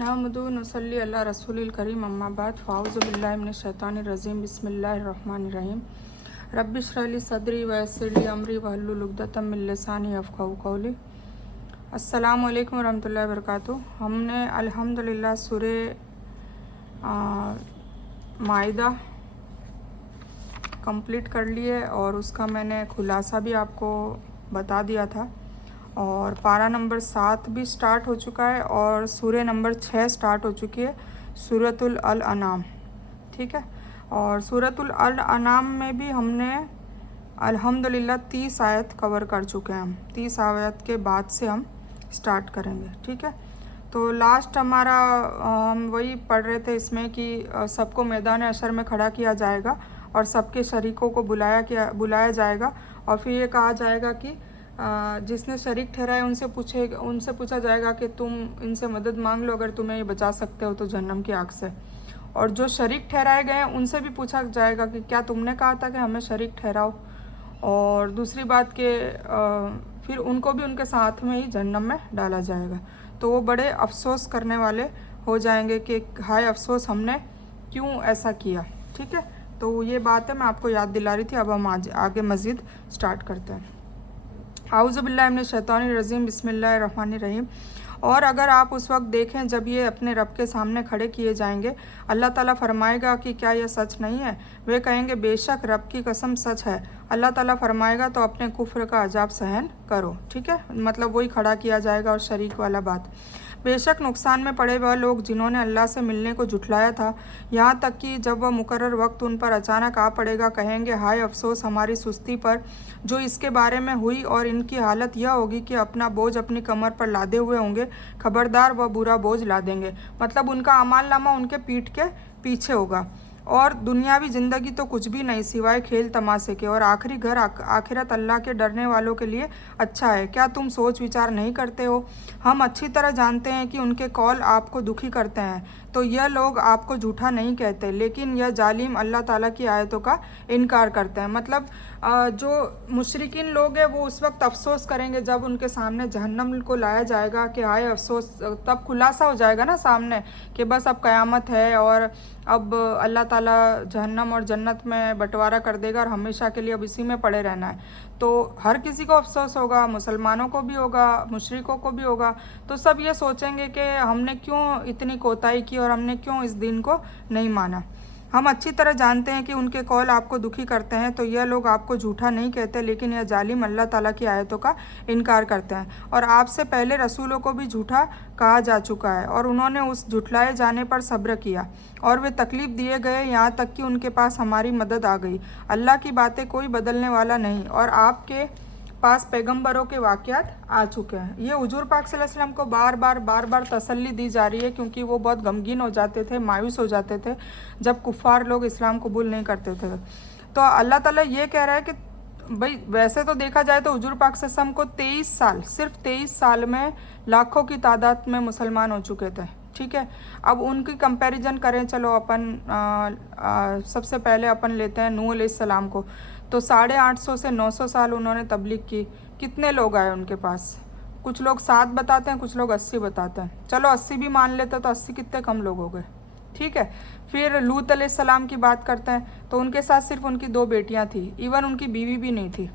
नहमदु नसल्ली अल्ला रसूलिल करीम अम्मा बाद फ़ाउज़ु बिल्लाहि मिनश शैतानिर रजीम बिस्मिल्लाहिर रहमानिर रहीम रब्बि इश्रह ली सदरी व यस्सिर ली अमरी वहल्लुल उक़दतम मिन लिसानी यफ़क़हू क़ौली। अस्सलामु अलैकुम वरहमतुल्लाहि वबरकातुहू। हमने अल्हम्दुलिल्लाह सूरे माइदा कंप्लीट कर लिए और उसका मैंने खुलासा भी आपको बता दिया था और पारा नंबर 7 भी स्टार्ट हो चुका है और सूरे नंबर 6 स्टार्ट हो चुकी है, सूरतुल अल अनाम। ठीक है, और सूरतुल अल अनाम में भी हमने अल्हम्दुलिल्लाह 30 आयत कवर कर चुके हैं। हम 30 आयत के बाद से हम स्टार्ट करेंगे। ठीक है, तो लास्ट हमारा हम वही पढ़ रहे थे इसमें कि सबको मैदान अशर में खड़ा किया जाएगा और सबके शरीकों को बुलाया जाएगा और फिर ये कहा जाएगा कि जिसने शरीक ठहराए उनसे पूछा जाएगा कि तुम इनसे मदद मांग लो अगर तुम्हें ये बचा सकते हो तो जहन्नम की आग से। और जो शरीक ठहराए गए हैं उनसे भी पूछा जाएगा कि क्या तुमने कहा था कि हमें शरीक ठहराओ। और दूसरी बात कि फिर उनको भी उनके साथ में ही जहन्नम में डाला जाएगा। तो वो बड़े अफसोस करने वाले हो जाएंगे कि हाय अफसोस हमने क्यों ऐसा किया। ठीक है, तो ये बात है मैं आपको याद दिला रही थी। अब हम आगे मज़ीद स्टार्ट करते हैं। आऊज़ु बिल्लाहि मिनश शैतानिर रजीम बिस्मिल्लाहिर रहमानिर रहीम। और अगर आप उस वक्त देखें जब ये अपने रब के सामने खड़े किए जाएंगे, अल्लाह ताला फरमाएगा कि क्या यह सच नहीं है? वे कहेंगे बेशक रब की कसम सच है। अल्लाह ताला फरमाएगा तो अपने कुफ्र का अजाब सहन करो। ठीक है, मतलब वही खड़ा किया जाएगा और शरीक वाला बात। बेशक नुकसान में पड़े वह लोग जिन्होंने अल्लाह से मिलने को झुठलाया था, यहाँ तक कि जब वह मुकर्रर वक्त उन पर अचानक आ पड़ेगा कहेंगे हाय अफसोस हमारी सुस्ती पर जो इसके बारे में हुई, और इनकी हालत यह होगी कि अपना बोझ अपनी कमर पर लादे हुए होंगे। खबरदार वह बुरा बोझ ला देंगे, मतलब उनका अमाल नामा उनके पीठ के पीछे होगा और दुनियावी ज़िंदगी तो कुछ भी नहीं सिवाय खेल तमाशे के, और आखिरी घर आखिरत अल्लाह के डरने वालों के लिए अच्छा है। क्या तुम सोच विचार नहीं करते हो? हम अच्छी तरह जानते हैं कि उनके कौल आपको दुखी करते हैं, तो यह लोग आपको झूठा नहीं कहते, लेकिन यह जालिम अल्लाह ताला की आयतों का इनकार करते हैं। मतलब जो मुशरिकीन लोग हैं वो उस वक्त अफसोस करेंगे जब उनके सामने जहन्नम को लाया जाएगा कि हाय अफसोस। तब खुलासा हो जाएगा ना सामने कि बस अब क़यामत है और अब अल्लाह ताला जहन्नम और जन्नत में बंटवारा कर देगा और हमेशा के लिए अब इसी में पड़े रहना है। तो हर किसी को अफसोस होगा, मुसलमानों को भी होगा, मुशरिकों को भी होगा। तो सब ये सोचेंगे कि हमने क्यों इतनी कोताही की और हमने क्यों इस दिन को नहीं माना। हम अच्छी तरह जानते हैं कि उनके कौल आपको दुखी करते हैं, तो यह लोग आपको झूठा नहीं कहते, लेकिन यह जालिम अल्लाह ताला की आयतों का इनकार करते हैं। और आपसे पहले रसूलों को भी झूठा कहा जा चुका है और उन्होंने उस झुठलाए जाने पर सब्र किया और वे तकलीफ़ दिए गए यहाँ तक कि उनके पास हमारी मदद आ गई। अल्लाह की बातें कोई बदलने वाला नहीं और आपके पास पैगंबरों के वाक़यात आ चुके हैं। ये हुजूर पाक सल्लल्लाहु अलैहि वसल्लम को बार बार तसल्ली दी जा रही है क्योंकि वो बहुत गमगीन हो जाते थे, मायूस हो जाते थे जब कुफ़ार लोग इस्लाम कबूल नहीं करते थे। तो अल्लाह ताला ये कह रहा है कि भाई वैसे तो देखा जाए तो हुजूर पाक सल्लल्लाहु अलैहि वसल्लम को 23 साल, सिर्फ 23 साल में लाखों की तादाद में मुसलमान हो चुके थे। ठीक है, अब उनकी कंपैरिजन करें, चलो अपन सबसे पहले अपन लेते हैं नूह अलैहिस्सलाम को। तो 850 से 900 साल उन्होंने तबलीग की। कितने लोग आए उनके पास? कुछ लोग 7 बताते हैं, कुछ लोग 80 बताते हैं। चलो 80 भी मान लेते तो 80 कितने कम लोग हो गए। ठीक है, फिर लूत अलैहिस्सलाम की बात करते हैं तो उनके साथ सिर्फ उनकी 2 बेटियां थी, इवन उनकी बीवी भी नहीं थी।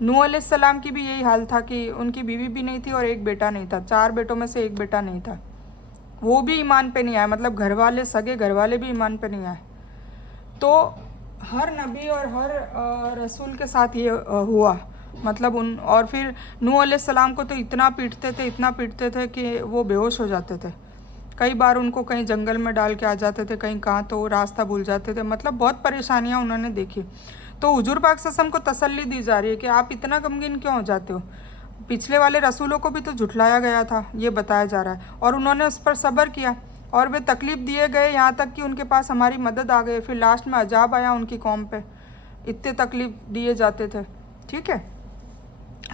नूह अलैहिस्सलाम की भी यही हाल था कि उनकी बीवी भी नहीं थी और एक बेटा नहीं था, 4 बेटों में से एक बेटा नहीं था, वो भी ईमान पे नहीं आया, मतलब घर वाले सगे घर वाले भी ईमान पे नहीं आए। तो हर नबी और हर रसूल के साथ ये हुआ, मतलब और फिर नूह अलैहिस्सलाम को तो इतना पीटते थे कि वो बेहोश हो जाते थे। कई बार उनको कहीं जंगल में डाल के आ जाते थे, कहीं कहाँ तो रास्ता भूल जाते थे, मतलब बहुत परेशानियाँ उन्होंने देखी। तो हुजूर पाक सल्लल्लाहु अलैहि वसल्लम को तसल्ली दी जा रही है कि आप इतना गमगीन क्यों हो जाते हो? पिछले वाले रसूलों को भी तो झुठलाया गया था, ये बताया जा रहा है, और उन्होंने उस पर सब्र किया और वे तकलीफ़ दिए गए यहाँ तक कि उनके पास हमारी मदद आ गई। फिर लास्ट में अजाब आया उनकी कौम पे, इतने तकलीफ़ दिए जाते थे। ठीक है,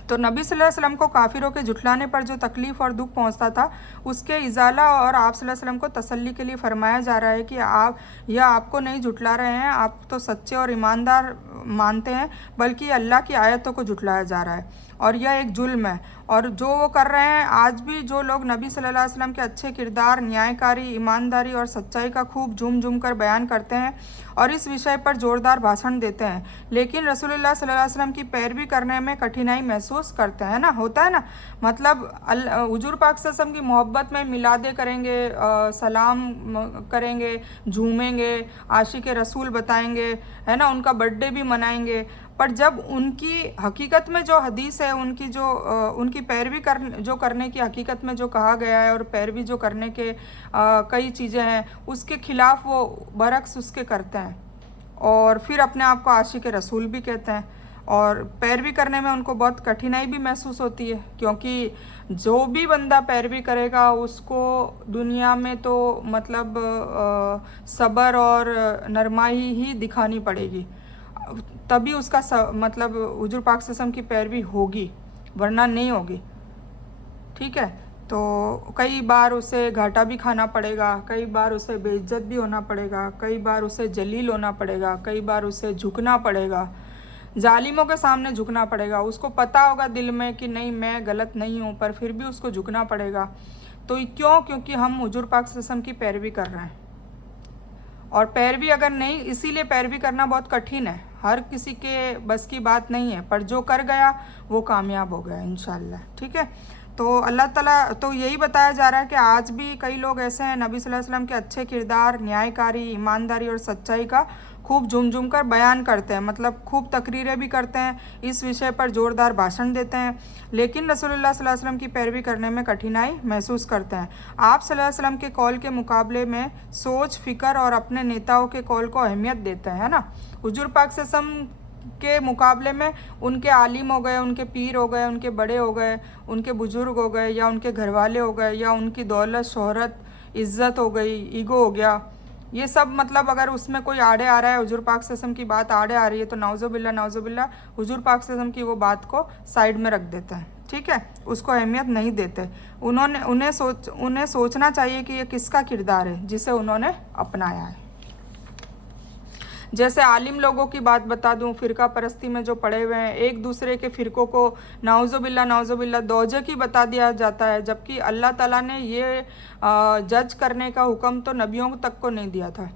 तो नबी सल्लल्लाहु अलैहि वसल्लम को काफिरों के जुटलाने पर जो तकलीफ़ और दुख पहुंचता था उसके इजाला और आप सल्लल्लाहु अलैहि वसल्लम को तसल्ली के लिए फरमाया जा रहा है कि आपको नहीं जुटला रहे हैं, आप तो सच्चे और ईमानदार मानते हैं, बल्कि अल्लाह की आयतों को जुटलाया जा रहा है और यह एक जुल्म है। और जो वो कर रहे हैं, आज भी जो लोग नबी सल्लल्लाहु अलैहि वसल्लम के अच्छे किरदार, न्यायकारी, ईमानदारी और सच्चाई का खूब झूम झूम कर बयान करते हैं और इस विषय पर ज़ोरदार भाषण देते हैं, लेकिन रसूलुल्लाह सल्लल्लाहु अलैहि वसल्लम की पैरवी करने में कठिनाई महसूस करते हैं ना, होता है ना। मतलब हुजूर पाक सल्लल्लाहु अलैहि वसल्लम की मोहब्बत में मिलादे करेंगे, सलाम करेंगे, झूमेंगे, आशिक रसूल बताएंगे, है ना, उनका बर्थडे भी मनाएंगे, पर जब उनकी हकीकत में जो हदीस है, उनकी पैरवी करने की हकीकत में जो कहा गया है और पैरवी जो करने के कई चीज़ें हैं, उसके खिलाफ वो बरक्स उसके करते हैं और फिर अपने आप को आशिक रसूल भी कहते हैं और पैरवी करने में उनको बहुत कठिनाई भी महसूस होती है, क्योंकि जो भी बंदा पैरवी करेगा उसको दुनिया में तो मतलब सब्र और नरमाई ही दिखानी पड़ेगी, तभी उसका मतलब हुजूर पाक सल्लल्लाहु अलैहि वसल्लम की पैरवी होगी, वरना नहीं होगी। ठीक है, तो कई बार उसे घाटा भी खाना पड़ेगा, कई बार उसे बेइज्जत भी होना पड़ेगा, कई बार उसे जलील होना पड़ेगा, कई बार उसे झुकना पड़ेगा, जालिमों के सामने झुकना पड़ेगा। उसको पता होगा दिल में कि नहीं, मैं गलत नहीं हूँ, पर फिर भी उसको झुकना पड़ेगा। तो क्यों? क्योंकि हम हुजूर पाक सल्लल्लाहु अलैहि वसल्लम की पैरवी कर रहे हैं। और पैरवी अगर नहीं, इसीलिए पैरवी करना बहुत कठिन है, हर किसी के बस की बात नहीं है, पर जो कर गया वो कामयाब हो गया इंशाल्लाह। ठीक है, तो अल्लाह ताला, तो यही बताया जा रहा है कि आज भी कई लोग ऐसे हैं नबी सल्लल्लाहु अलैहि वसल्लम के अच्छे किरदार, न्यायकारी, ईमानदारी और सच्चाई का खूब झूम झूम कर बयान करते हैं, मतलब खूब तकरीरें भी करते हैं, इस विषय पर ज़ोरदार भाषण देते हैं, लेकिन रसूलुल्लाह सल्लल्लाहु अलैहि वसल्लम की पैरवी करने में कठिनाई महसूस करते हैं। आप सल्लल्लाहु अलैहि वसल्लम के कौल के मुकाबले में सोच, फ़िक्र और अपने नेताओं के कौल को अहमियत देते हैं, है ना। हुजूर पाक सल्लल्लाहु अलैहि वसल्लम के मुकाबले में उनके आलिम हो गए, उनके पीर हो गए, उनके बड़े हो गए, उनके बुज़ुर्ग हो गए, या उनके घर वाले हो गए, या उनकी दौलत, शोहरत, इज़्ज़त हो गई, ईगो हो गया, ये सब मतलब अगर उसमें कोई आड़े आ रहा है, हुजूर पाक सल्लल्लाहु अलैहि वसल्लम की बात आड़े आ रही है, तो नाउज़ुबिल्लाह हुजूर पाक सल्लल्लाहु अलैहि वसल्लम की वो बात को साइड में रख देते हैं। ठीक है, उसको अहमियत नहीं देते। उन्हें सोचना चाहिए कि ये किसका किरदार है जिसे उन्होंने अपनाया है। जैसे आलिम लोगों की बात बता दूं, फ़िरका परस्ती में जो पड़े हुए हैं, एक दूसरे के फ़िरक़ों को नाउज़ुबिल्लाह दोज़खी बता दिया जाता है, जबकि अल्लाह ताला ने ये जज करने का हुक्म तो नबियों तक को नहीं दिया था।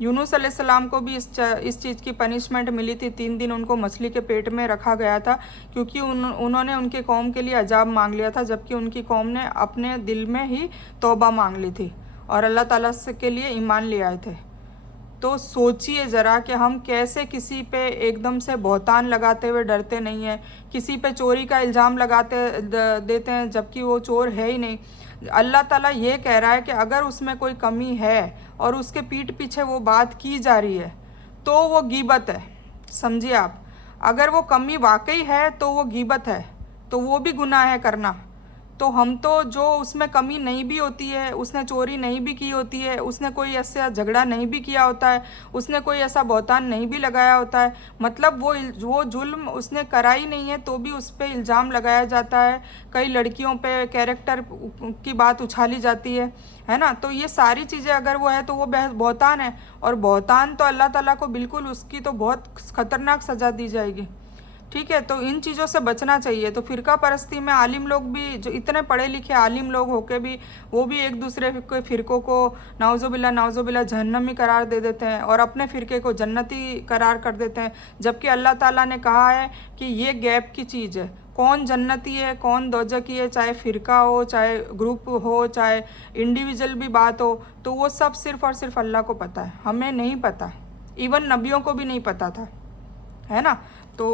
यूनुस अलैहिस्सलाम को भी इस चीज़ की पनिशमेंट मिली थी, 3 दिन उनको मछली के पेट में रखा गया था, क्योंकि उन्होंने उनके कौम के लिए अजाब मांग लिया था, जबकि उनकी कौम ने अपने दिल में ही तौबा मांग ली थी और अल्लाह ताला से के लिए ईमान ले आए थे। तो सोचिए ज़रा कि हम कैसे किसी पे एकदम से बहतान लगाते हुए डरते नहीं हैं, किसी पे चोरी का इल्ज़ाम देते हैं जबकि वो चोर है ही नहीं। अल्लाह ताला ये कह रहा है कि अगर उसमें कोई कमी है और उसके पीठ पीछे वो बात की जा रही है तो वो गीबत है, समझिए आप। अगर वो कमी वाकई है तो वो गीबत है, तो वो भी गुनाह है करना। तो हम तो जो उसमें कमी नहीं भी होती है, उसने चोरी नहीं भी की होती है, उसने कोई ऐसा झगड़ा नहीं भी किया होता है, उसने कोई ऐसा बहतान नहीं भी लगाया होता है, मतलब वो जुल्म उसने करा ही नहीं है, तो भी उस पर इल्ज़ाम लगाया जाता है, कई लड़कियों पे कैरेक्टर की बात उछाली जाती है ना। तो ये सारी चीज़ें अगर वो है तो वो बहतान है, और बहतान तो अल्लाह ताला को बिल्कुल, उसकी तो बहुत ख़तरनाक सज़ा दी जाएगी। ठीक है, तो इन चीज़ों से बचना चाहिए। तो फ़िरका परस्ती में आलिम लोग भी, जो इतने पढ़े लिखे आलिम लोग होके भी, वो भी एक दूसरे के फ़िरक़ों को नाउज़ुबिल्लाह जहन्नमी करार दे देते हैं और अपने फ़िरके को जन्नती करार कर देते हैं, जबकि अल्लाह ताला ने कहा है कि ये गैब की चीज़ है, कौन जन्नती है कौन दोज़खी है, चाहे फ़िरका हो, चाहे ग्रुप हो, चाहे इंडिविजुअल भी बात हो, तो वो सब सिर्फ़ और सिर्फ अल्लाह को पता है, हमें नहीं पता, इवन नबियों को भी नहीं पता था, है ना। तो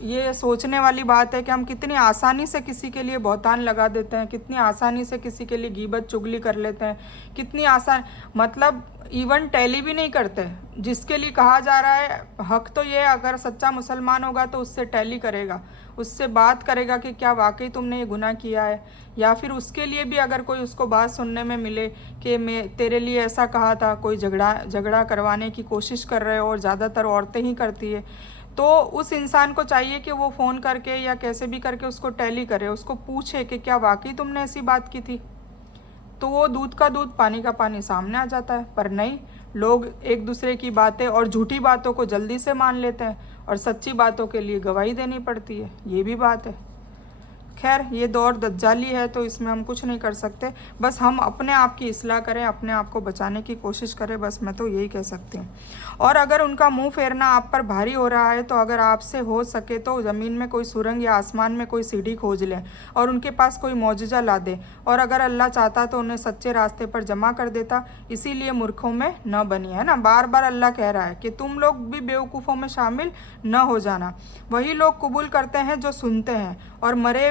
ये सोचने वाली बात है कि हम कितनी आसानी से किसी के लिए बहतान लगा देते हैं, कितनी आसानी से किसी के लिए गीबत चुगली कर लेते हैं, कितनी आसान, मतलब इवन टैली भी नहीं करते। जिसके लिए कहा जा रहा है हक तो ये, अगर सच्चा मुसलमान होगा तो उससे टैली करेगा, उससे बात करेगा कि क्या वाकई तुमने ये गुनाह किया है, या फिर उसके लिए भी अगर कोई उसको बात सुनने में मिले कि मैं तेरे लिए ऐसा कहा था, कोई झगड़ा करवाने की कोशिश कर रहे हो, और ज़्यादातर औरतें ही करती है, तो उस इंसान को चाहिए कि वो फ़ोन करके या कैसे भी करके उसको टैली करे, उसको पूछे कि क्या वाकई तुमने ऐसी बात की थी। तो वो दूध का दूध पानी का पानी सामने आ जाता है। पर नहीं, लोग एक दूसरे की बातें और झूठी बातों को जल्दी से मान लेते हैं और सच्ची बातों के लिए गवाही देनी पड़ती है, ये भी बात है। खैर, ये दौर दज्जाली है तो इसमें हम कुछ नहीं कर सकते, बस हम अपने आप की इस्लाह करें, अपने आप को बचाने की कोशिश करें, बस मैं तो यही कह सकती हूँ। और अगर उनका मुंह फेरना आप पर भारी हो रहा है तो अगर आपसे हो सके तो ज़मीन में कोई सुरंग या आसमान में कोई सीढ़ी खोज लें और उनके पास कोई मौजज़ा ला दें, और अगर अल्लाह चाहता तो उन्हें सच्चे रास्ते पर जमा कर देता। इसीलिए मूर्खों में न बनिए, है ना। बार बार अल्लाह कह रहा है कि तुम लोग भी बेवकूफ़ों में शामिल न हो जाना। वही लोग कबूल करते हैं जो सुनते हैं, और मरे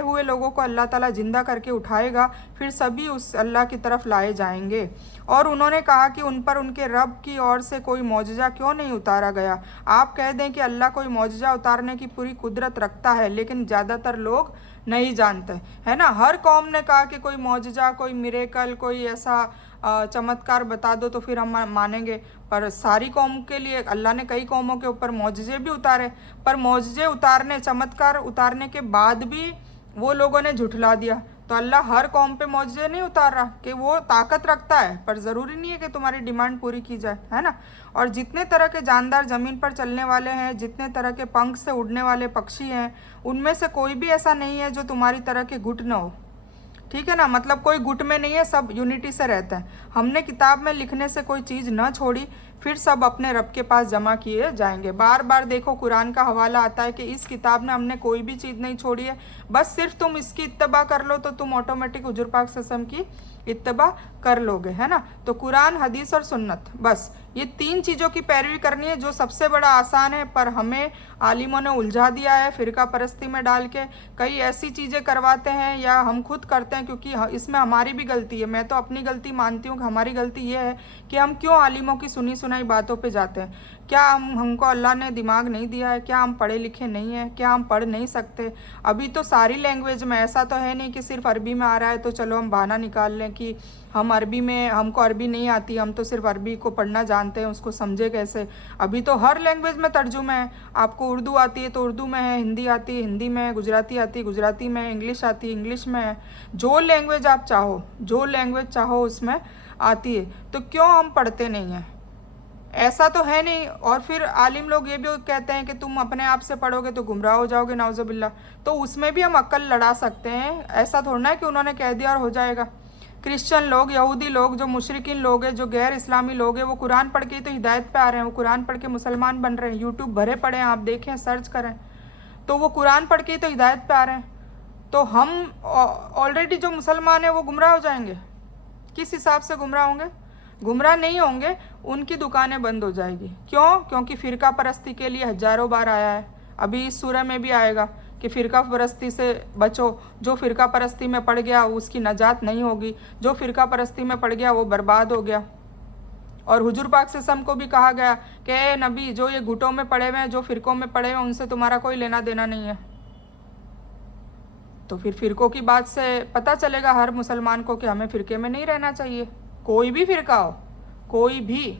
हुए लोगों को अल्लाह ताला जिंदा करके उठाएगा, फिर सभी उस अल्लाह की तरफ लाए जाएंगे। और उन्होंने कहा कि उन पर उनके रब की ओर से कोई मौजज़ा क्यों नहीं उतारा गया। आप कह दें कि अल्लाह कोई मौजज़ा उतारने की पूरी कुदरत रखता है, लेकिन ज़्यादातर लोग नहीं जानते, है ना। हर कौम ने कहा कि कोई मौजज़ा, कोई मिरेकल, कोई ऐसा चमत्कार बता दो तो फिर हम मानेंगे। पर सारी कौम के लिए अल्लाह ने कई कौमों के ऊपर मौजज़े भी उतारे, पर मौजज़े उतारने, चमत्कार उतारने के बाद भी वो लोगों ने झुठला दिया। तो अल्लाह हर कौम पे मौजज़े नहीं उतार रहा, कि वो ताकत रखता है, पर ज़रूरी नहीं है कि तुम्हारी डिमांड पूरी की जाए, है ना। और जितने तरह के जानदार ज़मीन पर चलने वाले हैं, जितने तरह के पंख से उड़ने वाले पक्षी हैं, उनमें से कोई भी ऐसा नहीं है जो तुम्हारी तरह के गुट न हो, ठीक है ना। मतलब कोई गुट में नहीं है, सब यूनिटी से रहते हैं। हमने किताब में लिखने से कोई चीज़ न छोड़ी, फिर सब अपने रब के पास जमा किए जाएंगे। बार बार देखो कुरान का हवाला आता है कि इस किताब में हमने कोई भी चीज़ नहीं छोड़ी है, बस सिर्फ तुम इसकी इत्तबा कर लो तो तुम ऑटोमेटिक हुजूर पाक सल्लल्लाहु अलैहि वसल्लम की इत्तबा कर लोगे, है ना। तो कुरान, हदीस और सुन्नत, बस ये तीन चीज़ों की पैरवी करनी है, जो सबसे बड़ा आसान है। पर हमें आलिमों ने उलझा दिया है फ़िरका परस्ती में डाल के, कई ऐसी चीज़ें करवाते हैं या हम खुद करते हैं, क्योंकि इसमें हमारी भी गलती है। मैं तो अपनी गलती मानती हूँ कि हमारी गलती ये है कि हम क्यों आलिमों की सुनी सुनाई बातों पे जाते हैं। क्या हमको अल्लाह ने दिमाग नहीं दिया है? क्या हम पढ़े लिखे नहीं हैं? क्या हम पढ़ नहीं सकते? अभी तो सारी लैंग्वेज में, ऐसा तो है नहीं कि सिर्फ अरबी में आ रहा है तो चलो हम बहाना निकाल लें कि हम अरबी में, हमको अरबी नहीं आती, हम तो सिर्फ अरबी को पढ़ना जानते हैं, उसको समझे कैसे। अभी तो हर लैंग्वेज में तर्जुमा है। आपको उर्दू आती है तो उर्दू में है, हिंदी आती है हिंदी में है, गुजराती आती है गुजराती में है, इंग्लिश आती है इंग्लिश में है। जो लैंग्वेज आप चाहो, जो लैंग्वेज चाहो उसमें आती है, तो क्यों हम पढ़ते नहीं हैं? ऐसा तो है नहीं। और फिर आलिम लोग ये भी कहते हैं कि तुम अपने आप से पढ़ोगे तो गुमराह हो जाओगे, नाउज़ुबिल्लाह। तो उसमें भी हम अक्ल लड़ा सकते हैं, ऐसा थोड़ा है कि उन्होंने कह दिया और हो जाएगा। क्रिश्चियन लोग, यहूदी लोग, जो मुशरिकीन लोग हैं, जो गैर इस्लामी लोग हैं, वो कुरान पढ़ के तो हिदायत पे आ रहे हैं, वो कुरान पढ़ के मुसलमान बन रहे हैं। यूट्यूब भरे पड़े हैं, आप देखें, सर्च करें, तो वो कुरान पढ़ के तो हिदायत पे आ रहे हैं। तो हम ऑलरेडी जो मुसलमान हैं वो गुमराह हो जाएंगे? किस हिसाब से गुमराह होंगे? गुमराह नहीं होंगे, उनकी दुकानें बंद हो जाएगी। क्यों? क्योंकि फ़िरका परस्ती के लिए हज़ारों बार आया है, अभी इस सूरह में भी आएगा कि फ़िरका परस्ती से बचो। जो फ़िरका परस्ती में पड़ गया उसकी नजात नहीं होगी, जो फ़िरका परस्ती में पड़ गया वो बर्बाद हो गया। और हुजूर पाक से सम को भी कहा गया कि ए नबी, जो ये गुटों में पड़े हुए हैं, जो फ़िरकों में पड़े हुए हैं, उनसे तुम्हारा कोई लेना देना नहीं है। तो फिर फ़िरकों की बात से पता चलेगा हर मुसलमान को कि हमें फ़िरके में नहीं रहना चाहिए, कोई भी फ़िरका हो, कोई भी,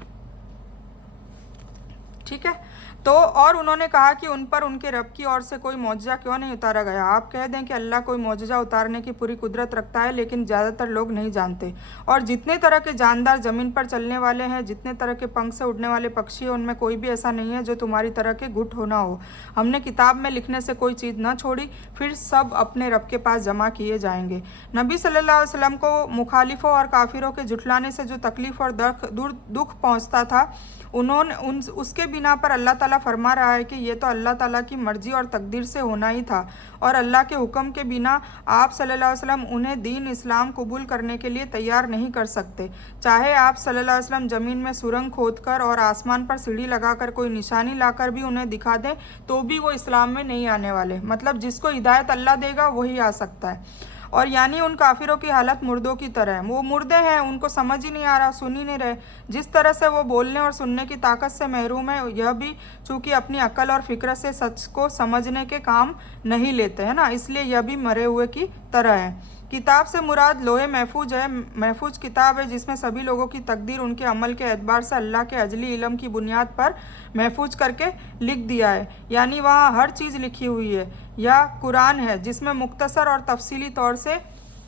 ठीक है। तो और उन्होंने कहा कि उन पर उनके रब की ओर से कोई मौजज़ा क्यों नहीं उतारा गया। आप कह दें कि अल्लाह कोई मौजज़ा उतारने की पूरी कुदरत रखता है, लेकिन ज़्यादातर लोग नहीं जानते। और जितने तरह के जानदार ज़मीन पर चलने वाले हैं, जितने तरह के पंख से उड़ने वाले पक्षी हैं, उनमें कोई भी ऐसा नहीं है जो तुम्हारी तरह के गुट होना हो। हमने किताब में लिखने से कोई चीज़ न छोड़ी, फिर सब अपने रब के पास जमा किए जाएंगे। नबी सल्लल्लाहु अलैहि वसल्लम को मुखालिफों और काफिरों के जुटलाने से जो तकलीफ़ और दुख पहुँचता था, उसके बिना पर अल्लाह ताला फरमा रहा है कि ये तो अल्लाह ताला की मर्ज़ी और तकदीर से होना ही था, और अल्लाह के हुक्म के बिना आप सल्लल्लाहु अलैहि वसल्लम उन्हें दीन इस्लाम कबूल करने के लिए तैयार नहीं कर सकते। चाहे आप सल्लल्लाहु अलैहि वसल्लम ज़मीन में सुरंग खोदकर और आसमान पर सीढ़ी लगाकर कोई निशानी लाकर भी उन्हें दिखा दें, तो भी वो इस्लाम में नहीं आने वाले। मतलब जिसको हिदायत अल्लाह देगा वही आ सकता है। और यानी उन काफिरों की हालत मुर्दों की तरह है। वो मुर्दे हैं, उनको समझ ही नहीं आ रहा, सुन ही नहीं रहे। जिस तरह से वो बोलने और सुनने की ताकत से महरूम है, यह भी चूँकि अपनी अक्ल और फिक्र से सच को समझने के काम नहीं लेते, है ना, इसलिए यह भी मरे हुए की तरह है। किताब से मुराद लोहे महफूज है। महफूज किताब है जिसमें सभी लोगों की तकदीर उनके अमल के एतबार से अल्लाह के अजली इल्म की बुनियाद पर महफूज करके लिख दिया है, यानी वहाँ हर चीज़ लिखी हुई है। या कुरान है जिसमें मुख्तसर और तफसीली तौर से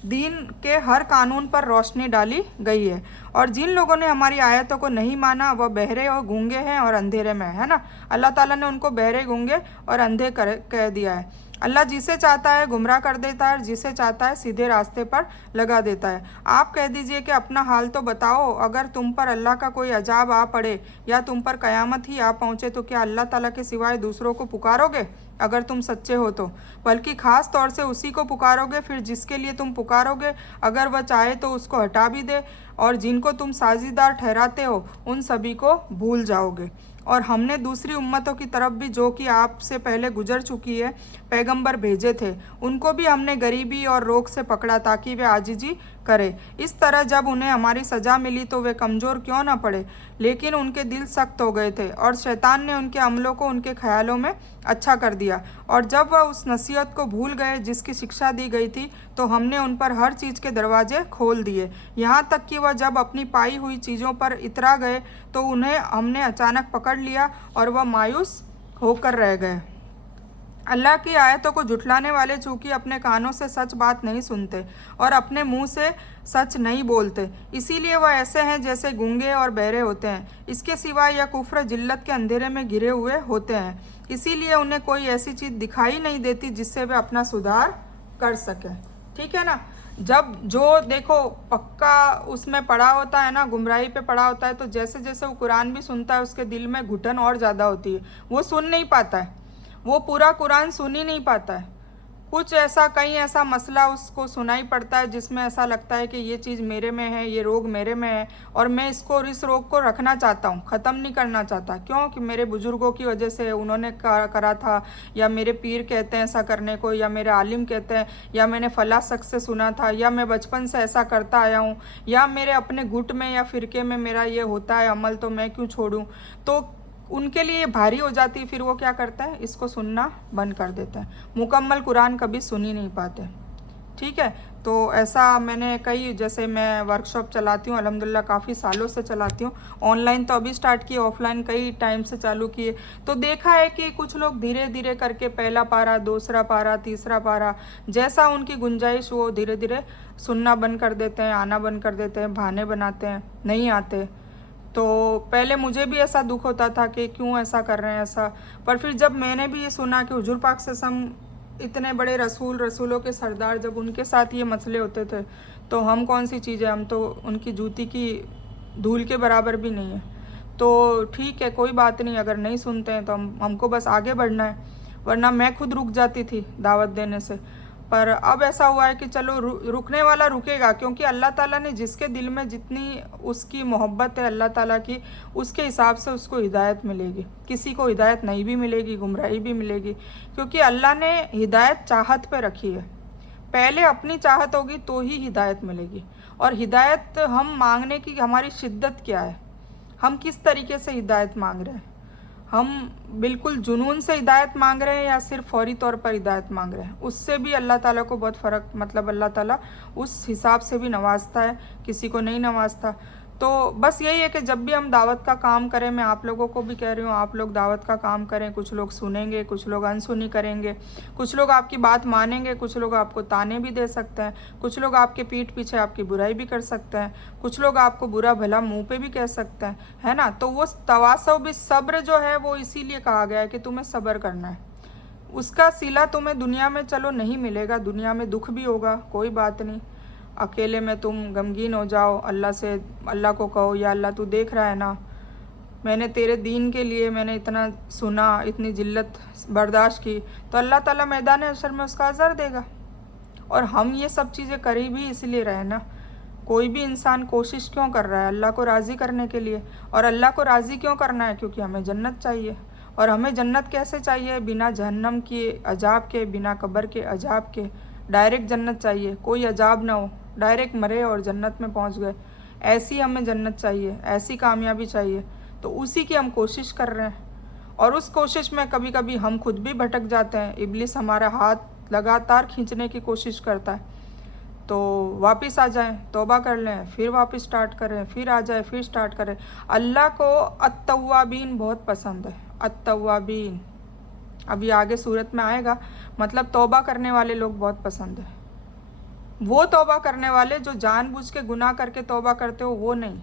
दीन के हर कानून पर रोशनी डाली गई है। और जिन लोगों ने हमारी आयतों को नहीं माना वह बहरे और गूंगे हैं और अंधेरे में है ना। अल्लाह ताला ने उनको बहरे, गूंगे और अंधे कह दिया है। अल्लाह जिसे चाहता है गुमराह कर देता है और जिसे चाहता है सीधे रास्ते पर लगा देता है। आप कह दीजिए कि अपना हाल तो बताओ, अगर तुम पर अल्लाह का कोई अजाब आ पड़े या तुम पर कयामत ही आ पहुँचे तो क्या अल्लाह ताला के सिवाय दूसरों को पुकारोगे अगर तुम सच्चे हो तो? बल्कि ख़ास तौर से उसी को पुकारोगे, फिर जिसके लिए तुम पुकारोगे अगर वह चाहे तो उसको हटा भी दे, और जिनको तुम साझीदार ठहराते हो उन सभी को भूल जाओगे। और हमने दूसरी उम्मतों की तरफ भी, जो कि आपसे पहले गुजर चुकी है, पैगंबर भेजे थे। उनको भी हमने गरीबी और रोग से पकड़ा ताकि वे आजिजी करे। इस तरह जब उन्हें हमारी सज़ा मिली तो वे कमज़ोर क्यों ना पड़े, लेकिन उनके दिल सख्त हो गए थे और शैतान ने उनके अमलों को उनके ख्यालों में अच्छा कर दिया। और जब वह उस नसीहत को भूल गए जिसकी शिक्षा दी गई थी तो हमने उन पर हर चीज़ के दरवाजे खोल दिए, यहाँ तक कि वह जब अपनी पाई हुई चीज़ों पर इतरा गए तो उन्हें हमने अचानक पकड़ लिया और वह मायूस होकर रह गए। अल्लाह की आयतों को झुठलाने वाले चूँकि अपने कानों से सच बात नहीं सुनते और अपने मुंह से सच नहीं बोलते, इसीलिए वह ऐसे हैं जैसे गूंगे और बहरे होते हैं। इसके सिवा यह कुफ्र जिल्लत के अंधेरे में घिरे हुए होते हैं, इसीलिए उन्हें कोई ऐसी चीज़ दिखाई नहीं देती जिससे वे अपना सुधार कर सकें। ठीक है ना। जब जो देखो पक्का उसमें पड़ा होता है ना, गुमराही पे पड़ा होता है, तो जैसे जैसे वो कुरान भी सुनता है उसके दिल में घुटन और ज़्यादा होती है, वो सुन नहीं पाता है, वो पूरा कुरान सुन ही नहीं पाता है। कुछ ऐसा, कहीं ऐसा मसला उसको सुनाई पड़ता है जिसमें ऐसा लगता है कि ये चीज़ मेरे में है, ये रोग मेरे में है और मैं इस रोग को रखना चाहता हूँ, ख़त्म नहीं करना चाहता। क्यों? कि मेरे बुज़ुर्गों की वजह से उन्होंने करा था, या मेरे पीर कहते हैं ऐसा करने को, या मेरे आलिम कहते हैं, या मैंने फ़लाँ शख्स से सुना था, या मैं बचपन से ऐसा करता आया हूँ, या मेरे अपने गुट में या फ़िरके में मेरा ये होता है अमल, तो मैं क्यों छोड़ूँ। तो उनके लिए भारी हो जाती है, फिर वो क्या करता है, इसको सुनना बंद कर देता है, मुकम्मल कुरान कभी सुन ही नहीं पाते। ठीक है। तो ऐसा मैंने कई, जैसे मैं वर्कशॉप चलाती हूँ अल्हम्दुलिल्लाह, काफ़ी सालों से चलाती हूँ। ऑनलाइन तो अभी स्टार्ट किए, ऑफलाइन कई टाइम से चालू किए, तो देखा है कि कुछ लोग धीरे धीरे करके पहला पारा, दूसरा पारा, तीसरा पारा, जैसा उनकी गुंजाइश वो धीरे धीरे सुनना बंद कर देते हैं, आना बंद कर देते हैं, बहाने बनाते हैं, नहीं आते। तो पहले मुझे भी ऐसा दुख होता था कि क्यों ऐसा कर रहे हैं ऐसा, पर फिर जब मैंने भी ये सुना कि हुजूर पाक सल्लल्लाहु अलैहि वसल्लम इतने बड़े रसूलों के सरदार, जब उनके साथ ये मसले होते थे तो हम कौन सी चीज़ है, हम तो उनकी जूती की धूल के बराबर भी नहीं है। तो ठीक है, कोई बात नहीं, अगर नहीं सुनते हैं तो हमको बस आगे बढ़ना है, वरना मैं खुद रुक जाती थी दावत देने से। पर अब ऐसा हुआ है कि चलो रुकने वाला रुकेगा, क्योंकि अल्लाह ताला ने जिसके दिल में जितनी उसकी मोहब्बत है अल्लाह ताला की, उसके हिसाब से उसको हिदायत मिलेगी। किसी को हिदायत नहीं भी मिलेगी, गुमराही भी मिलेगी, क्योंकि अल्लाह ने हिदायत चाहत पे रखी है। पहले अपनी चाहत होगी तो ही हिदायत मिलेगी। और हिदायत हम मांगने की हमारी शिद्दत क्या है, हम किस तरीके से हिदायत मांग रहे हैं, हम बिल्कुल जुनून से हिदायत मांग रहे हैं या सिर्फ फौरी तौर पर हिदायत मांग रहे हैं, उससे भी अल्लाह ताला को बहुत फ़र्क, मतलब अल्लाह ताला उस हिसाब से भी नवाजता है, किसी को नहीं नवाजता। तो बस यही है कि जब भी हम दावत का काम करें, मैं आप लोगों को भी कह रही हूँ, आप लोग दावत का काम करें। कुछ लोग सुनेंगे, कुछ लोग अनसुनी करेंगे, कुछ लोग आपकी बात मानेंगे, कुछ लोग आपको ताने भी दे सकते हैं, कुछ लोग आपके पीठ पीछे आपकी बुराई भी कर सकते हैं, कुछ लोग आपको बुरा भला मुंह पे भी कह सकते हैं, है ना। तो वो तवासव भी, सब्र जो है वो इसीलिए कहा गया है कि तुम्हें सब्र करना है। उसका सिला तुम्हें दुनिया में चलो नहीं मिलेगा, दुनिया में दुख भी होगा, कोई बात नहीं। अकेले में तुम गमगीन हो जाओ, अल्लाह को कहो, या अल्लाह तू देख रहा है ना, मैंने तेरे दीन के लिए मैंने इतना सुना, इतनी जिल्लत बर्दाश्त की, तो अल्लाह ताला मैदान हशर में उसका अज़र देगा। और हम ये सब चीज़ें करी भी इसलिए रहे ना। कोई भी इंसान कोशिश क्यों कर रहा है, अल्लाह को राज़ी करने के लिए। और अल्लाह को राज़ी क्यों करना है, क्योंकि हमें जन्नत चाहिए। और हमें जन्नत कैसे चाहिए, बिना जहन्नम के अजाब के, बिना कब्र के अजाब के, डायरेक्ट जन्नत चाहिए, कोई अजाब ना हो, डायरेक्ट मरे और जन्नत में पहुंच गए, ऐसी हमें जन्नत चाहिए, ऐसी कामयाबी चाहिए। तो उसी की हम कोशिश कर रहे हैं। और उस कोशिश में कभी कभी हम खुद भी भटक जाते हैं, इब्लिस हमारा हाथ लगातार खींचने की कोशिश करता है। तो वापस आ जाएं, तौबा कर लें, फिर वापस स्टार्ट करें, फिर आ जाए, फिर स्टार्ट करें। अल्लाह को अत्तवाबीन बहुत पसंद है, अत्तवाबीन। अभी आगे सूरत में आएगा, मतलब तौबा करने वाले लोग बहुत पसंद है। वो तौबा करने वाले जो जानबूझ के गुनाह करके तौबा करते हो, वो नहीं।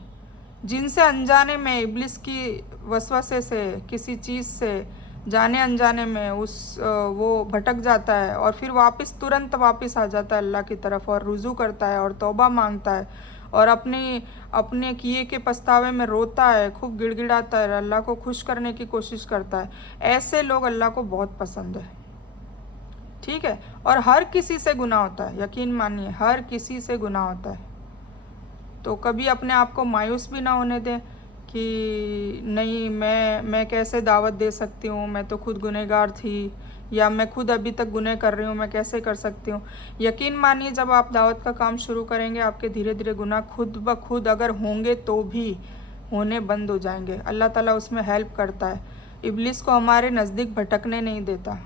जिनसे अनजाने में इब्लिस की वसवसे से, किसी चीज़ से जाने अनजाने में वो भटक जाता है और फिर वापस तुरंत वापस आ जाता है अल्लाह की तरफ और रुजू करता है और तौबा मांगता है और अपने किए के पछतावे में रोता है, खूब गिड़गिड़ाता है, अल्लाह को खुश करने की कोशिश करता है। ऐसे लोग अल्लाह को बहुत पसंद है, ठीक है। और हर किसी से गुनाह होता है, यकीन मानिए, हर किसी से गुनाह होता है। तो कभी अपने आप को मायूस भी ना होने दें कि नहीं मैं कैसे दावत दे सकती हूँ, मैं तो खुद गुनहगार थी, या मैं खुद अभी तक गुनह कर रही हूँ, मैं कैसे कर सकती हूँ। यकीन मानिए, जब आप दावत का काम शुरू करेंगे, आपके धीरे धीरे गुनाह खुद ब खुद अगर होंगे तो भी होने बंद हो जाएंगे। अल्लाह ताला उसमें हेल्प करता है, इब्लिस को हमारे नज़दीक भटकने नहीं देता।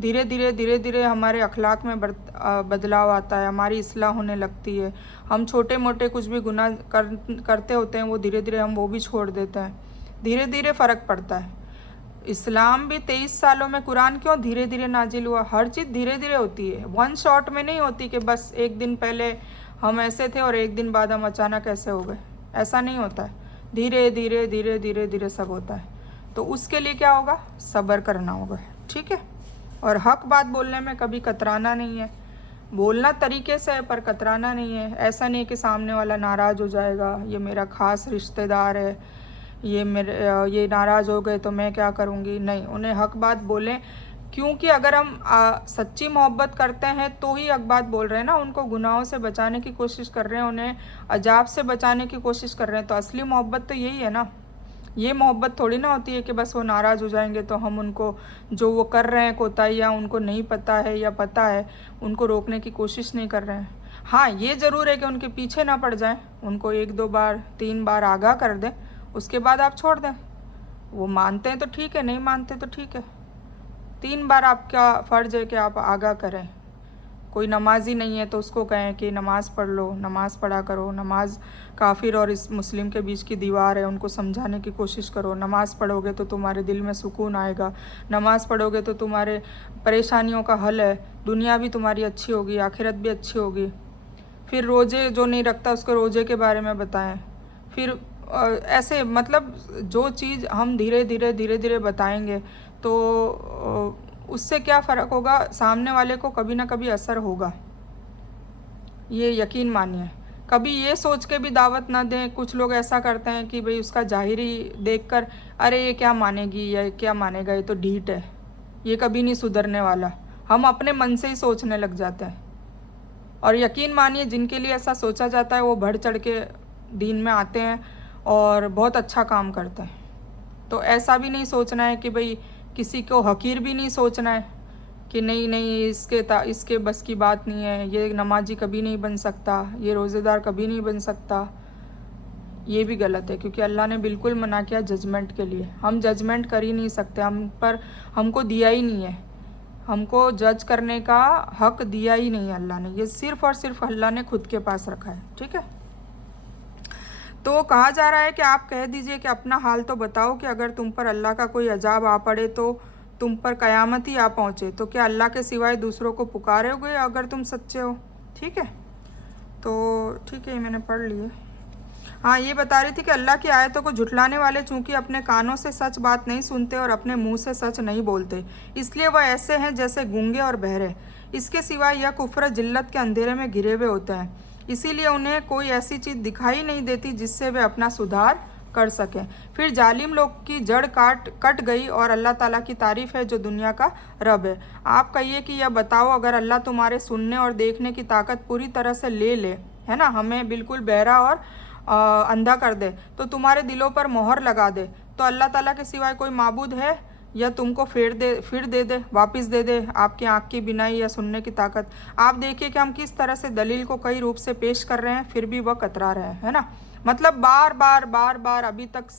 धीरे धीरे हमारे अखलाक में बदलाव आता है, हमारी इस्लाह होने लगती है। हम छोटे मोटे कुछ भी गुनाह करते होते हैं, वो धीरे धीरे हम वो भी छोड़ देते हैं, धीरे धीरे फ़र्क पड़ता है। इस्लाम भी 23 सालों में, कुरान क्यों धीरे धीरे नाजिल हुआ? हर चीज़ धीरे धीरे होती है, वन शॉट में नहीं होती कि बस एक दिन पहले हम ऐसे थे और एक दिन बाद हम अचानक ऐसे हो गए। ऐसा नहीं होता है, धीरे धीरे सब होता है। तो उसके लिए क्या होगा? सब्र करना होगा, ठीक है। और हक बात बोलने में कभी कतराना नहीं है, बोलना तरीके से है पर कतराना नहीं है। ऐसा नहीं कि सामने वाला नाराज़ हो जाएगा, ये मेरा ख़ास रिश्तेदार है, ये नाराज़ हो गए तो मैं क्या करूँगी। नहीं, उन्हें हक बात बोलें, क्योंकि अगर हम सच्ची मोहब्बत करते हैं तो ही हक बात बोल रहे हैं ना। उनको गुनाहों से बचाने की कोशिश कर रहे हैं, उन्हें अजाब से बचाने की कोशिश कर रहे हैं, तो असली मोहब्बत तो यही है ना। ये मोहब्बत थोड़ी ना होती है कि बस वो नाराज़ हो जाएंगे तो हम उनको, जो वो कर रहे हैं कोताहियाँ, उनको नहीं पता है या पता है, उनको रोकने की कोशिश नहीं कर रहे हैं। हाँ, ये ज़रूर है कि उनके पीछे ना पड़ जाएं, उनको 1-2 बार 3 बार आगाह कर दें, उसके बाद आप छोड़ दें। वो मानते हैं तो ठीक है, नहीं मानते तो ठीक है। 3 बार आपका फ़र्ज़ है कि आप आगाह करें। कोई नमाजी नहीं है तो उसको कहें कि नमाज़ पढ़ लो, नमाज़ पढ़ा करो। नमाज काफिर और इस मुस्लिम के बीच की दीवार है, उनको समझाने की कोशिश करो। नमाज़ पढ़ोगे तो तुम्हारे दिल में सुकून आएगा, नमाज़ पढ़ोगे तो तुम्हारे परेशानियों का हल है, दुनिया भी तुम्हारी अच्छी होगी, आखिरत भी अच्छी होगी। फिर रोज़े जो नहीं रखता उसको रोज़े के बारे में बताएं। फिर ऐसे, मतलब जो चीज़ हम धीरे धीरे बताएंगे तो उससे क्या फ़र्क होगा, सामने वाले को कभी ना कभी असर होगा, ये यकीन मानिए। कभी ये सोच के भी दावत ना दें। कुछ लोग ऐसा करते हैं कि भाई उसका ज़ाहिरी देखकर, अरे ये क्या मानेगी या क्या मानेगा, ये तो ढीठ है, ये कभी नहीं सुधरने वाला। हम अपने मन से ही सोचने लग जाते हैं। और यकीन मानिए, जिनके लिए ऐसा सोचा जाता है वो बढ़ चढ़ के दीन में आते हैं और बहुत अच्छा काम करते हैं। तो ऐसा भी नहीं सोचना है कि भाई किसी को हकीर भी नहीं सोचना है कि नहीं इसके बस की बात नहीं है, ये नमाजी कभी नहीं बन सकता, ये रोज़ेदार कभी नहीं बन सकता। ये भी गलत है, क्योंकि अल्लाह ने बिल्कुल मना किया जजमेंट के लिए। हम जजमेंट कर ही नहीं सकते, हमको दिया ही नहीं है, हमको जज करने का हक दिया ही नहीं है अल्लाह ने। ये सिर्फ़ और सिर्फ अल्लाह ने खुद के पास रखा है, ठीक है। तो कहा जा रहा है कि आप कह दीजिए कि अपना हाल तो बताओ कि अगर तुम पर अल्लाह का कोई अजाब आ पड़े, तो तुम पर क़यामत ही आ पहुँचे, तो क्या अल्लाह के सिवाय दूसरों को पुकारोगे अगर तुम सच्चे हो, ठीक है। तो ठीक है, मैंने पढ़ लिए। हाँ, ये बता रही थी कि अल्लाह की आयतों को झुठलाने वाले चूँकि अपने कानों से सच बात नहीं सुनते और अपने मुंह से सच नहीं बोलते, इसलिए वह ऐसे हैं जैसे गूंगे और बहरे। इसके सिवाय यह कुफ्र जिल्लत के अंधेरे में घिरे हुए होते हैं, इसीलिए उन्हें कोई ऐसी चीज़ दिखाई नहीं देती जिससे वे अपना सुधार कर सकें। फिर जालिम लोग की जड़ कट गई और अल्लाह ताला की तारीफ़ है जो दुनिया का रब है। आप कहिए कि यह बताओ, अगर अल्लाह तुम्हारे सुनने और देखने की ताकत पूरी तरह से ले है ना, हमें बिल्कुल बहरा और अंधा कर दे, तो तुम्हारे दिलों पर मोहर लगा दे, तो अल्लाह ताला के सिवाय कोई माबूद है या तुमको फिर दे दे, वापस दे दे आपकी आँख की बिनाई या सुनने की ताकत। आप देखिए कि हम किस तरह से दलील को कई रूप से पेश कर रहे हैं, फिर भी वह कतरा रहे हैं, है ना। मतलब बार बार अभी तक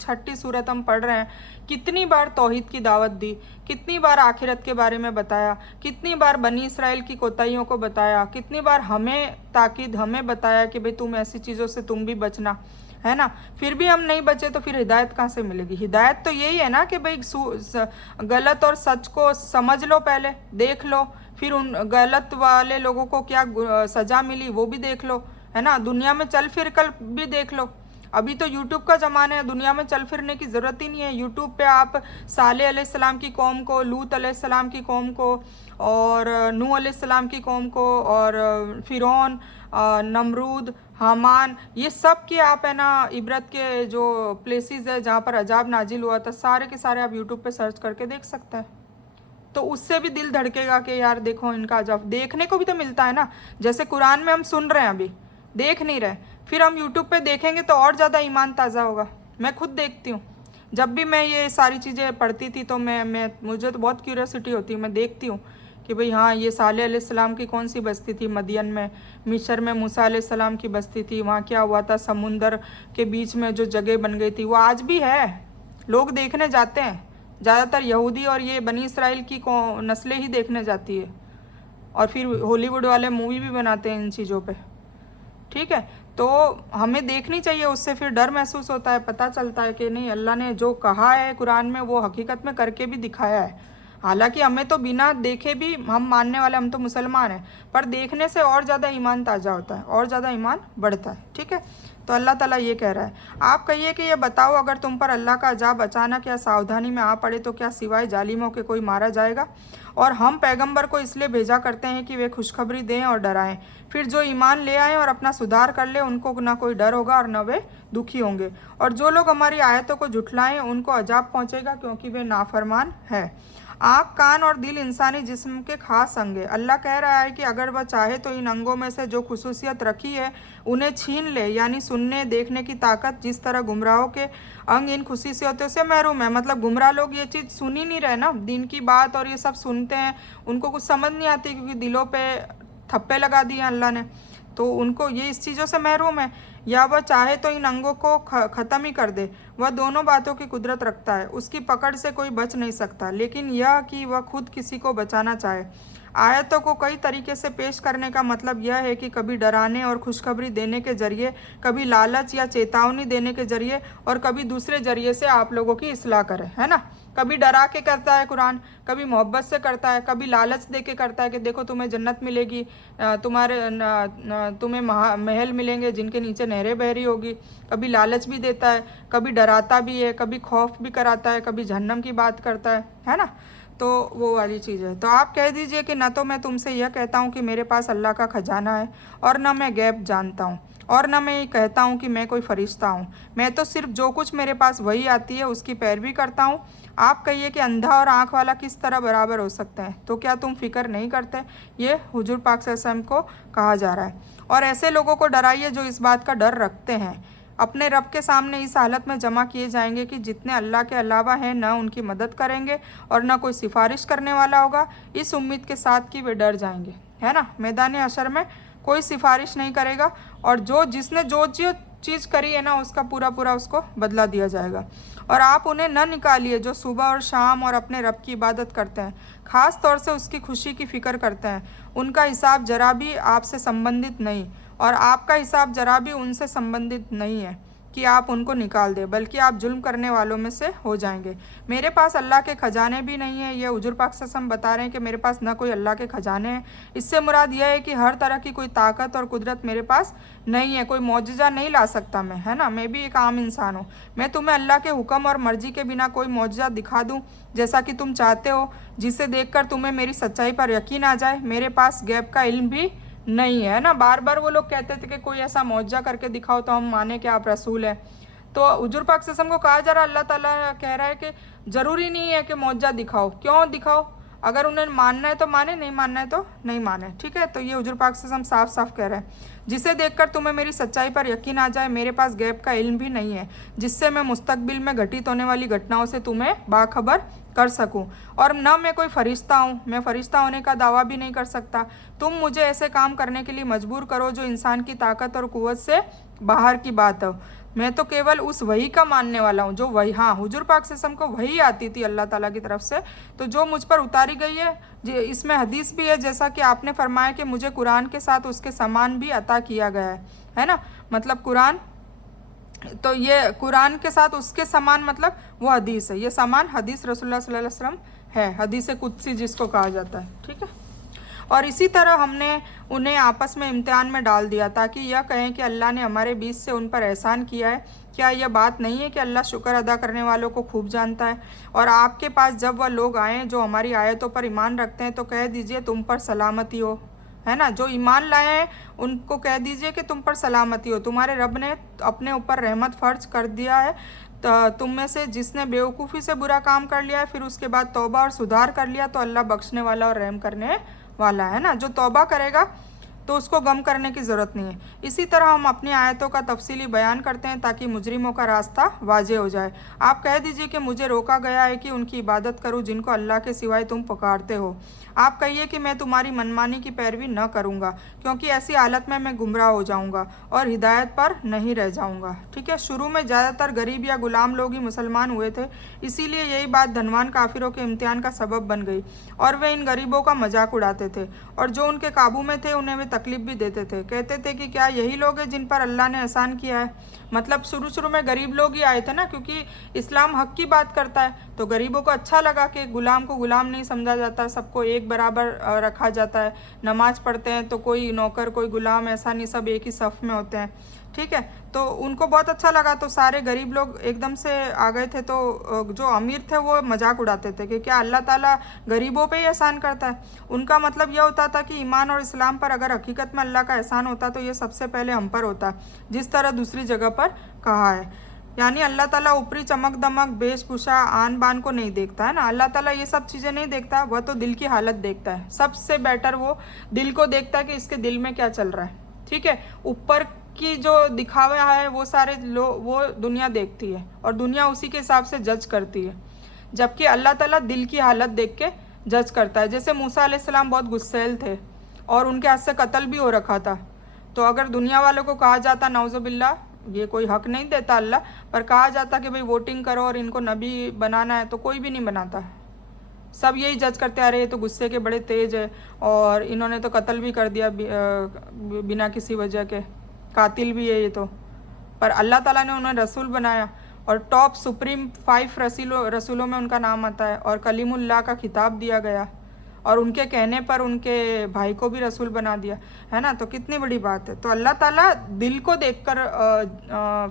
छठी सूरत हम पढ़ रहे हैं, कितनी बार तौहीद की दावत दी, कितनी बार आखिरत के बारे में बताया, कितनी बार बनी इसराइल की कोताहियों को बताया, कितनी बार हमें ताकीद, हमें बताया कि भाई तुम ऐसी चीज़ों से तुम भी बचना, है ना। फिर भी हम नहीं बचे तो फिर हिदायत कहाँ से मिलेगी? हिदायत तो यही है ना कि भाई गलत और सच को समझ लो, पहले देख लो, फिर उन गलत वाले लोगों को क्या सजा मिली वो भी देख लो, है ना। दुनिया में चल फिर कर भी देख लो। अभी तो यूट्यूब का ज़माना है, दुनिया में चल फिरने की ज़रूरत ही नहीं है। यूट्यूब पे आप साले अलैहिस्सलाम की कौम को, लूत अलैहिस्सलाम की कौम को, और नूह अलैहिस्सलाम की कौम को, और फिरौन, नमरूद, हामान, ये सब की आप, है ना, इबरत के जो प्लेसेस है जहाँ पर अजाब नाजिल हुआ था, सारे के सारे आप यूट्यूब पे सर्च करके देख सकते हैं। तो उससे भी दिल धड़केगा कि यार देखो इनका अजाब, देखने को भी तो मिलता है ना। जैसे कुरान में हम सुन रहे हैं, अभी देख नहीं रहे, फिर हम यूट्यूब पे देखेंगे तो और ज़्यादा ईमान ताज़ा होगा। मैं खुद देखती हूँ, जब भी मैं ये सारी चीज़ें पढ़ती थी तो मैं मुझे तो बहुत क्यूरियोसिटी होती है, मैं देखती हूँ कि भाई हाँ, ये साले अलैहिस्सलाम की कौन सी बस्ती थी मदियन में, मिस्र में मूसा अलैहिस्सलाम की बस्ती थी, वहाँ क्या हुआ था, समुंदर के बीच में जो जगह बन गई थी वो आज भी है, लोग देखने जाते हैं। ज़्यादातर यहूदी और ये बनी इसराइल की नस्लें ही देखने जाती है, और फिर हॉलीवुड वाले मूवी भी बनाते हैं इन चीज़ों पे, ठीक है। तो हमें देखनी चाहिए, उससे फिर डर महसूस होता है, पता चलता है कि नहीं, अल्लाह ने जो कहा है कुरान में वो हकीकत में करके भी दिखाया है। हालांकि हमें तो बिना देखे भी हम मानने वाले, हम तो मुसलमान हैं, पर देखने से और ज़्यादा ईमान ताज़ा होता है, और ज़्यादा ईमान बढ़ता है, ठीक है। तो अल्लाह ताला ये कह रहा है, आप कहिए कि ये बताओ, अगर तुम पर अल्लाह का अजाब अचानक या सावधानी में आ पड़े तो क्या सिवाय जालिमों के कोई मारा जाएगा? और हम पैगंबर को इसलिए भेजा करते हैं कि वे खुशखबरी दें और डराएं, फिर जो ईमान ले आएँ और अपना सुधार कर ले उनको ना कोई डर होगा और न वे दुखी होंगे, और जो लोग हमारी आयतों को झुठलाएं उनको अजाब पहुँचेगा क्योंकि वे नाफरमान है। आँख, कान और दिल इंसानी जिस्म के खास अंग है। अल्लाह कह रहा है कि अगर वह चाहे तो इन अंगों में से जो खुसूसियत रखी है उन्हें छीन ले, यानी सुनने देखने की ताकत। जिस तरह गुमराहों के अंग इन खुसूसियतों से महरूम है, मतलब गुमराह लोग ये चीज़ सुन ही नहीं रहे ना, दिन की बात और ये सब सुनते हैं, उनको कुछ समझ नहीं आती क्योंकि दिलों पे थप्पे लगा दिए अल्लाह ने, तो उनको ये इस चीज़ों से महरूम है। या वह चाहे तो इन अंगों को ख़त्म ही कर दे, वह दोनों बातों की कुदरत रखता है, उसकी पकड़ से कोई बच नहीं सकता, लेकिन यह कि वह खुद किसी को बचाना चाहे। आयतों को कई तरीके से पेश करने का मतलब यह है कि कभी डराने और खुशखबरी देने के जरिए, कभी लालच या चेतावनी देने के जरिए, और कभी दूसरे जरिए से आप लोगों की इसलाह करे, है ना। कभी डरा के करता है कुरान, कभी मोहब्बत से करता है, कभी लालच दे के करता है कि देखो तुम्हें जन्नत मिलेगी, तुम्हें महल मिलेंगे जिनके नीचे नहरें बह रही होगी। कभी लालच भी देता है, कभी डराता भी है, कभी खौफ भी कराता है, कभी जहन्नम की बात करता है ना। तो वो वाली चीज़ है। तो आप कह दीजिए कि न तो मैं तुमसे यह कहता हूँ कि मेरे पास अल्लाह का खजाना है, और न मैं गैब जानता हूँ, और न मैं ये कहता हूँ कि मैं कोई फरिश्ता हूँ। मैं तो सिर्फ जो कुछ मेरे पास वही आती है उसकी पैरवी करता हूँ। आप कहिए कि अंधा और आँख वाला किस तरह बराबर हो सकते हैं? तो क्या तुम फिक्र नहीं करते? ये हुजूर पाक सल्लल्लाहु अलैहि वसल्लम को कहा जा रहा है। और ऐसे लोगों को डराइए जो इस बात का डर रखते हैं, अपने रब के सामने इस हालत में जमा किए जाएंगे कि जितने अल्लाह के अलावा हैं न उनकी मदद करेंगे और न कोई सिफारिश करने वाला होगा, इस उम्मीद के साथ कि वे डर जाएंगे, है ना। मैदान हशर में कोई सिफारिश नहीं करेगा, और जिसने जो चीज़ करी है ना उसका पूरा पूरा उसको बदला दिया जाएगा। और आप उन्हें न निकालिए जो सुबह और शाम और अपने रब की इबादत करते हैं, ख़ास तौर से उसकी खुशी की फ़िक्र करते हैं। उनका हिसाब जरा भी आपसे संबंधित नहीं, और आपका हिसाब जरा भी उनसे संबंधित नहीं है कि आप उनको निकाल दें, बल्कि आप जुल्म करने वालों में से हो जाएंगे। मेरे पास अल्लाह के ख़जाने भी नहीं है, ये हुजूर पाक सल्लल्लाहु अलैहि वसल्लम बता रहे हैं कि मेरे पास ना कोई अल्लाह के ख़जाने हैं। इससे मुराद यह है कि हर तरह की कोई ताकत और कुदरत मेरे पास नहीं है, कोई मौजज़ा नहीं ला सकता मैं, है ना। मैं भी एक आम इंसान हूँ। मैं तुम्हें अल्लाह के हुक्म और मर्ज़ी के बिना कोई मौजज़ा दिखा दूँ जैसा कि तुम चाहते हो, जिसे देखकर तुम्हें मेरी सच्चाई पर यकीन आ जाए? मेरे पास गैब का इल्म भी नहीं है ना। बार बार वो लोग कहते थे कि कोई ऐसा मौजज़ा करके दिखाओ तो हम माने कि आप रसूल हैं। तो हुजूर पाक सल्लल्लाहु अलैहि वसल्लम को कहा जा रहा, अल्लाह ताला कह रहा है कि ज़रूरी नहीं है कि मौजज़ा दिखाओ। क्यों दिखाओ? अगर उन्हें मानना है तो माने, नहीं मानना है तो नहीं माने। ठीक है, तो ये हुजूर पाक सल्लल्लाहु अलैहि वसल्लम साफ साफ कह रहे हैं। जिसे देखकर तुम्हें मेरी सच्चाई पर यकीन आ जाए, मेरे पास गैब का इल्म भी नहीं है जिससे मैं मुस्तकबिल में घटित होने वाली घटनाओं से तुम्हें बाखबर कर सकूं, और न मैं कोई फरिश्ता हूँ, मैं फरिश्ता होने का दावा भी नहीं कर सकता। तुम मुझे ऐसे काम करने के लिए मजबूर करो जो इंसान की ताकत और कुव्वत से बाहर की बात हो। मैं तो केवल उस वही का मानने वाला हूँ जो वही, हाँ, हुजूर पाक सल्लल्लाहु अलैहि वसल्लम को वही आती थी अल्लाह ताला की तरफ से, तो जो मुझ पर उतारी गई है। इसमें हदीस भी है, जैसा कि आपने फरमाया कि मुझे कुरान के साथ उसके समान भी अता किया गया है ना। मतलब कुरान, तो ये कुरान के साथ उसके समान मतलब वो हदीस है, ये समान हदीस रसूलुल्लाह सल्लल्लाहु अलैहि वसल्लम है, हदीस कुदसी जिसको कहा जाता है। ठीक है, और इसी तरह हमने उन्हें आपस में इम्तिहान में डाल दिया ताकि यह कहें कि अल्लाह ने हमारे बीच से उन पर एहसान किया है। क्या यह बात नहीं है कि अल्लाह शुक्र अदा करने वालों को खूब जानता है। और आपके पास जब वह लोग आएँ जो हमारी आयतों पर ईमान रखते हैं तो कह दीजिए तुम पर सलामती हो, है ना। जो ईमान लाए हैं उनको कह दीजिए कि तुम पर सलामती हो, तुम्हारे रब ने अपने ऊपर रहमत फ़र्ज कर दिया है। तो तुम में से जिसने बेवकूफ़ी से बुरा काम कर लिया है फिर उसके बाद तौबा और सुधार कर लिया तो अल्लाह बख्शने वाला और रहम करने वाला है ना। जो तौबा करेगा तो उसको गम करने की ज़रूरत नहीं है। इसी तरह हम अपनी आयतों का तफसीली बयान करते हैं ताकि मुजरिमों का रास्ता वाजे हो जाए। आप कह दीजिए कि मुझे रोका गया है कि उनकी इबादत करूं जिनको अल्लाह के सिवाय तुम पुकारते हो। आप कहिए कि मैं तुम्हारी मनमानी की पैरवी न करूंगा क्योंकि ऐसी हालत में मैं गुमराह हो जाऊंगा और हिदायत पर नहीं रह जाऊंगा। ठीक है, शुरू में ज़्यादातर गरीब या गुलाम लोग ही मुसलमान हुए थे, इसीलिए यही बात धनवान काफिरों के इम्तिहान का सबब बन गई और वे इन गरीबों का मजाक उड़ाते थे और जो उनके काबू में थे उन्हें वे तकलीफ भी देते थे। कहते थे कि क्या यही लोग हैं जिन पर अल्लाह ने एहसान किया है। मतलब शुरू में गरीब लोग ही आए थे ना, क्योंकि इस्लाम हक की बात करता है, तो गरीबों को अच्छा लगा कि गुलाम को गुलाम नहीं समझा जाता, सबको एक बराबर रखा जाता है। नमाज पढ़ते हैं तो कोई नौकर कोई गुलाम ऐसा नहीं, सब एक ही सफ़ में होते हैं। ठीक है, तो उनको बहुत अच्छा लगा, तो सारे गरीब लोग एकदम से आ गए थे। तो जो अमीर थे वो मजाक उड़ाते थे कि क्या अल्लाह ताला गरीबों पे ही एहसान करता है। उनका मतलब यह होता था कि ईमान और इस्लाम पर अगर हकीकत में अल्लाह का एहसान होता तो ये सबसे पहले हम पर होता, जिस तरह दूसरी जगह पर कहा है। यानी अल्लाह ताला ऊपरी चमक दमक वेशभूषा आन बान को नहीं देखता है ना, अल्लाह ताला ये सब चीज़ें नहीं देखता, वह तो दिल की हालत देखता है। सबसे बेटर वो दिल को देखता है कि इसके दिल में क्या चल रहा है। ठीक है, ऊपर की जो दिखावा है वो सारे वो दुनिया देखती है और दुनिया उसी के हिसाब से जज करती है, जबकि अल्लाह ताला दिल की हालत देख के जज करता है। जैसे मूसा अलैहिस्सलाम बहुत गुस्सैल थे और उनके हाथ से कत्ल भी हो रखा था, तो अगर दुनिया वालों को कहा जाता नौजुबिल्ला, ये कोई हक नहीं देता अल्लाह, पर कहा जाता कि भाई वोटिंग करो और इनको नबी बनाना है, तो कोई भी नहीं बनाता। सब यही जज करते आ रहे हैं तो गुस्से के बड़े तेज है और इन्होंने तो कत्ल भी कर दिया बिना किसी वजह के, कातिल भी है ये तो। पर अल्लाह ताला ने उन्हें रसूल बनाया और टॉप सुप्रीम 5 रसूलों में उनका नाम आता है और कलीमुल्लाह का खिताब दिया गया और उनके कहने पर उनके भाई को भी रसूल बना दिया, है ना। तो कितनी बड़ी बात है। तो अल्लाह ताला दिल को देखकर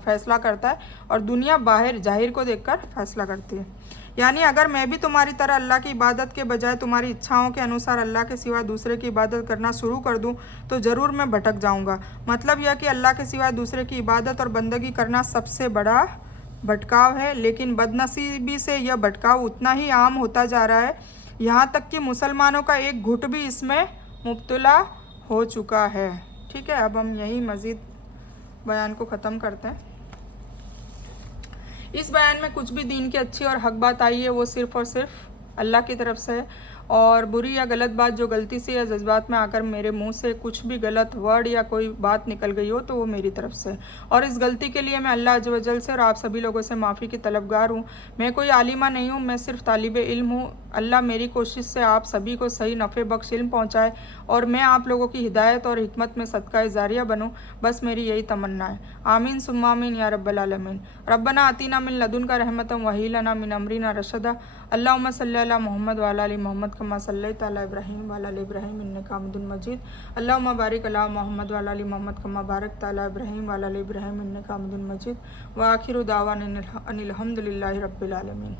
फैसला करता है और दुनिया बाहर जाहिर को देखकर फैसला करती है। यानी अगर मैं भी तुम्हारी तरह अल्लाह की इबादत के बजाय तुम्हारी इच्छाओं के अनुसार अल्लाह के सिवा दूसरे की इबादत करना शुरू कर दूं तो ज़रूर मैं भटक जाऊंगा। मतलब यह कि अल्लाह के सिवा दूसरे की इबादत और बंदगी करना सबसे बड़ा भटकाव है, लेकिन बदनसीबी से यह भटकाव उतना ही आम होता जा रहा है, यहाँ तक कि मुसलमानों का एक गुट भी इसमें मुब्तला हो चुका है। ठीक है, अब हम यही मज़ीद बयान को ख़त्म करते हैं। इस बयान में कुछ भी दीन की अच्छी और हक बात आई है वो सिर्फ़ और सिर्फ अल्लाह की तरफ से है, और बुरी या गलत बात जो गलती से या जज्बात में आकर मेरे मुंह से कुछ भी गलत वर्ड या कोई बात निकल गई हो तो वो मेरी तरफ से है, और इस गलती के लिए मैं अल्लाह अज़्ज़ व जल से और आप सभी लोगों से माफ़ी की तलबगार हूँ। मैं कोई आलिमा नहीं हूँ, मैं सिर्फ तालिब इल्म हूँ। अल्लाह मेरी कोशिश से आप सभी को सही नफ़े बख्श इल्म पहुँचाए और मैं आप लोगों की हिदायत और हिकमत में सदका जारिया बनूँ, बस मेरी यही तमन्ना है। आमीन सुम्मा आमीन या रब्बल आलमीन। रब्बना आतीना मिन लदुनका रहमतन वही लना मिन अमरिना रशदा। अल्लाहुम्मा सल्ली अला मोहम्मद व अला आलि मोहम्मद कमा सल्लैता अला इब्राहीम व अला आलि इब्राहीम इन्नका हमीदुम मजीद। अल्लाहुम्मा बारिक अला मोहम्मद व अला आलि मोहम्मद कमा बारकता अला इब्राहीम व अला आलि इब्राहीम इन्नका हमीदुम मजीद। व आखिरु दावाना अनिल हम्दुलिल्लाहि रब्बिल आलमीन।